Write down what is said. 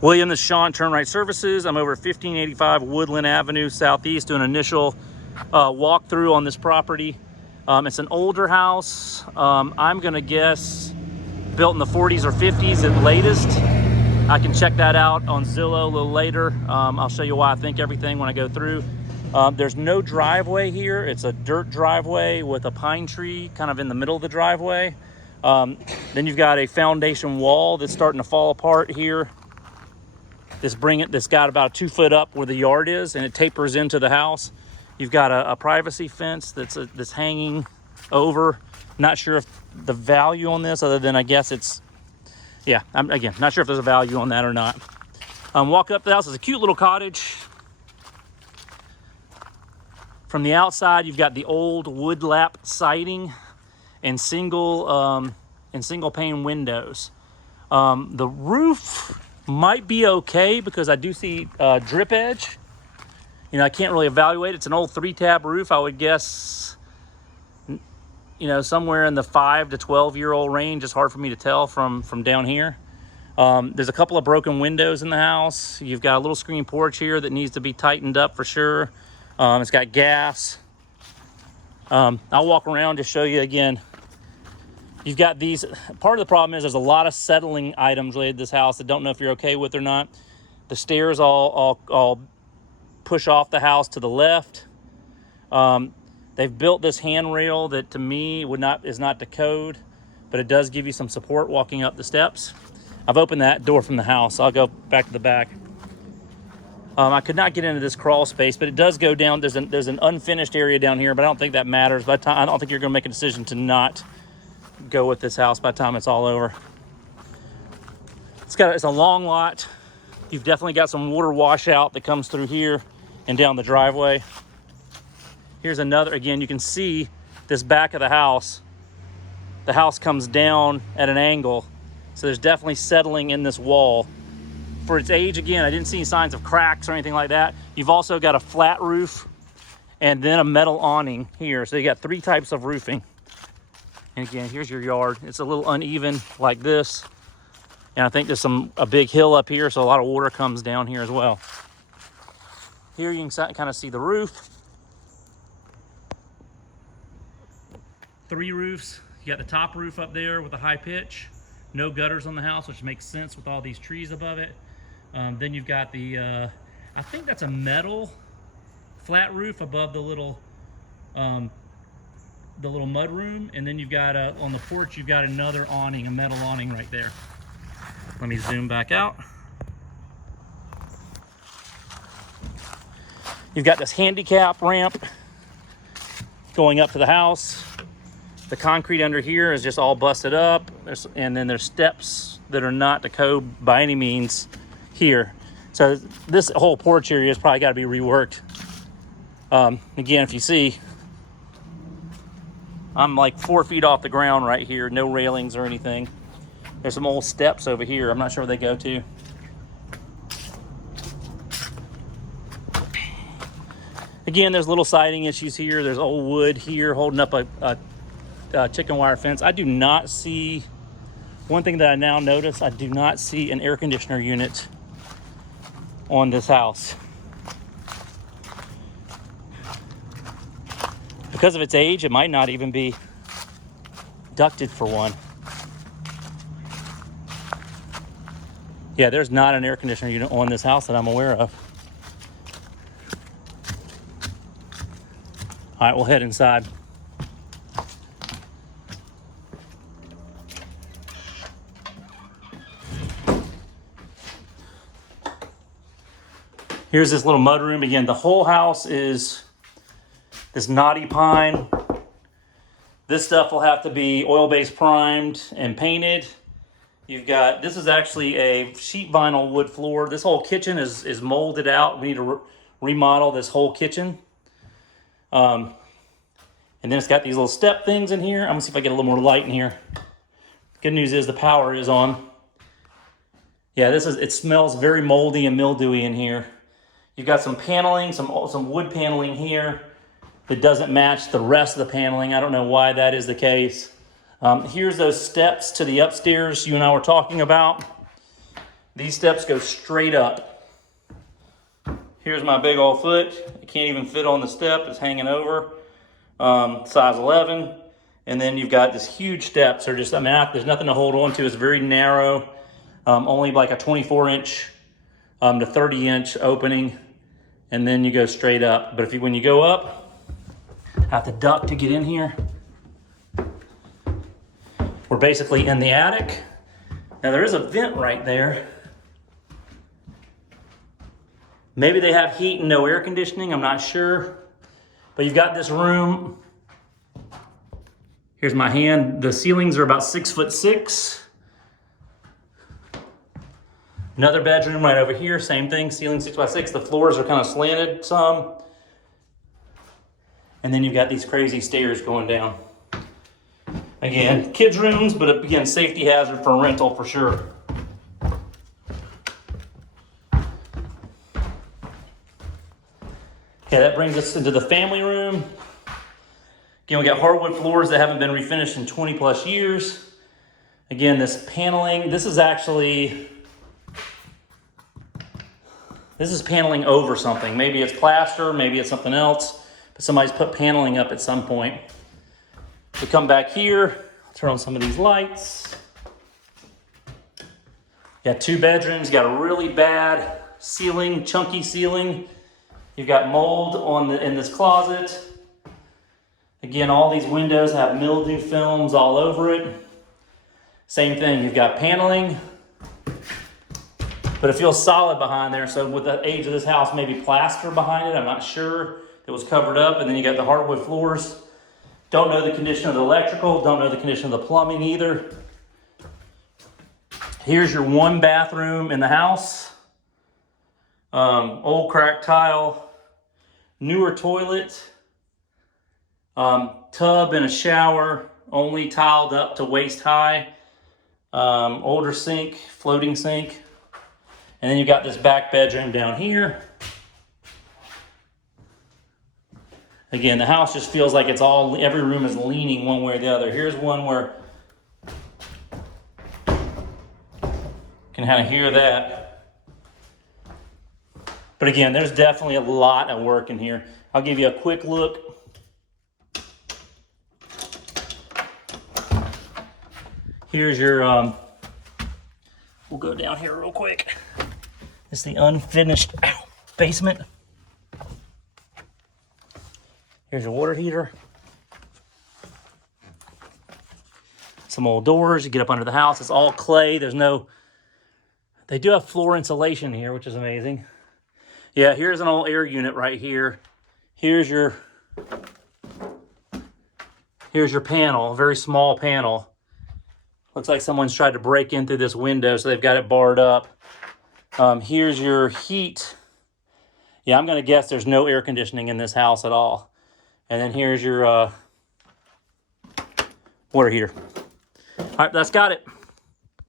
William, this is Sean, Turn Right Services. I'm over at 1585 Woodland Avenue Southeast doing an initial walkthrough on this property. It's an older house. I'm gonna guess built in the 40s or 50s at latest. I can check that out on Zillow a little later. I'll show you why I think everything when I go through. There's no driveway here. It's a dirt driveway with a pine tree kind of in the middle of the driveway. Then you've got a foundation wall that's starting to fall apart here. This got about 2 foot up where the yard is, and it tapers into the house. You've got a privacy fence that's hanging over. Not sure if the value on this, other than I guess it's, yeah, I'm again not sure if there's a value on that or not. Walk up the house. It's a cute little cottage. From the outside, you've got the old wood lap siding and single pane windows. The roof might be okay because I do see drip edge. You know, I can't really evaluate. It's an old 3-tab roof. I would guess, you know, somewhere in the 5 to 12-year-old range. It's hard for me to tell from down here. There's a couple of broken windows in the house. You've got a little screen porch here that needs to be tightened up for sure. It's got gas. I'll walk around to show you again. You've got these, part of the problem is there's a lot of settling items related to this house that don't know if you're okay with or not. The stairs all push off the house to the left. They've built this handrail that to me is not the code, but it does give you some support walking up the steps. I've opened that door from the house. I'll go back to the back. I could not get into this crawl space, but it does go down. There's an unfinished area down here, but I don't think that matters. By the time, I don't think you're going to make a decision to not go with this house by the time it's all over. It's a long lot. You've definitely got some water washout that comes through here and down the driveway. Here's another, again, you can see this back of the house. The house comes down at an angle, so there's definitely settling in this wall. For its age, again, I didn't see any signs of cracks or anything like that. You've also got a flat roof and then a metal awning here. So you got 3 types of roofing. And again, here's your yard. It's a little uneven like this. And I think there's a big hill up here, so a lot of water comes down here as well. Here you can kind of see the roof. 3 roofs. You got the top roof up there with a high pitch. No gutters on the house, which makes sense with all these trees above it. Then you've got I think that's a metal flat roof above the little mud room. And then you've got, on the porch, you've got another awning, a metal awning right there. Let me zoom back out. You've got this handicap ramp going up to the house. The concrete under here is just all busted up. And then there's steps that are not the code by any means here. So this whole porch area has probably got to be reworked. Again, if you see, I'm like 4 feet off the ground right here, no railings or anything. There's some old steps over here. I'm not sure where they go to. Again, there's little siding issues here. There's old wood here holding up a chicken wire fence. I do not see, one thing that I now notice, I do not see an air conditioner unit on this house. Because of its age, it might not even be ducted for one. Yeah, there's not an air conditioner unit on this house that I'm aware of. All right, we'll head inside. Here's this little mud room. Again, the whole house is this knotty pine. This stuff will have to be oil-based primed and painted. You've got, this is actually a sheet vinyl wood floor. This whole kitchen is molded out. We need to remodel this whole kitchen. And then it's got these little step things in here. I'm gonna see if I get a little more light in here. Good news is the power is on. Yeah, it smells very moldy and mildewy in here. You've got some paneling, some wood paneling here that doesn't match the rest of the paneling. I don't know why that is the case. Here's those steps to the upstairs you and I were talking about. These steps go straight up. Here's my big old foot. It can't even fit on the step. It's hanging over. Size 11. And then you've got this huge steps. They're just, I mean, there's nothing to hold on to. It's very narrow. Only like a 24-inch to 30-inch opening. And then you go straight up. But when you go up, have to duck to get in here. We're basically in the attic. Now there is a vent right there. Maybe they have heat and no air conditioning, I'm not sure. But you've got this room. Here's my hand. The ceilings are about 6'6". Another bedroom right over here, same thing, ceiling 6x6. The floors are kind of slanted some. And then you've got these crazy stairs going down. Again, kids' rooms, but again, safety hazard for rental for sure. Okay, that brings us into the family room. Again, we got hardwood floors that haven't been refinished in 20 plus years. Again, this paneling, this is paneling over something. Maybe it's plaster, maybe it's something else, but somebody's put paneling up at some point. We come back here, turn on some of these lights. You got 2 bedrooms, you got a really bad ceiling, chunky ceiling. You've got mold in this closet. Again, all these windows have mildew films all over it. Same thing, you've got paneling, but it feels solid behind there. So with the age of this house, maybe plaster behind it. I'm not sure. It was covered up. And then you got the hardwood floors. Don't know the condition of the electrical. Don't know the condition of the plumbing either. Here's your 1 bathroom in the house. Old cracked tile. Newer toilet. Tub and a shower. Only tiled up to waist high. Older sink. Floating sink. And then you got this back bedroom down here. Again, the house just feels like every room is leaning one way or the other. Here's one where you can kind of hear that. But again, there's definitely a lot of work in here. I'll give you a quick look. Here's your, we'll go down here real quick. It's the unfinished basement. Here's your water heater. Some old doors. You get up under the house. It's all clay. They do have floor insulation here, which is amazing. Yeah, here's an old air unit right here. Here's your panel, a very small panel. Looks like someone's tried to break in through this window, so they've got it barred up. Here's your heat. Yeah, I'm gonna guess there's no air conditioning in this house at all. And then here's your water heater. All right, that's got it.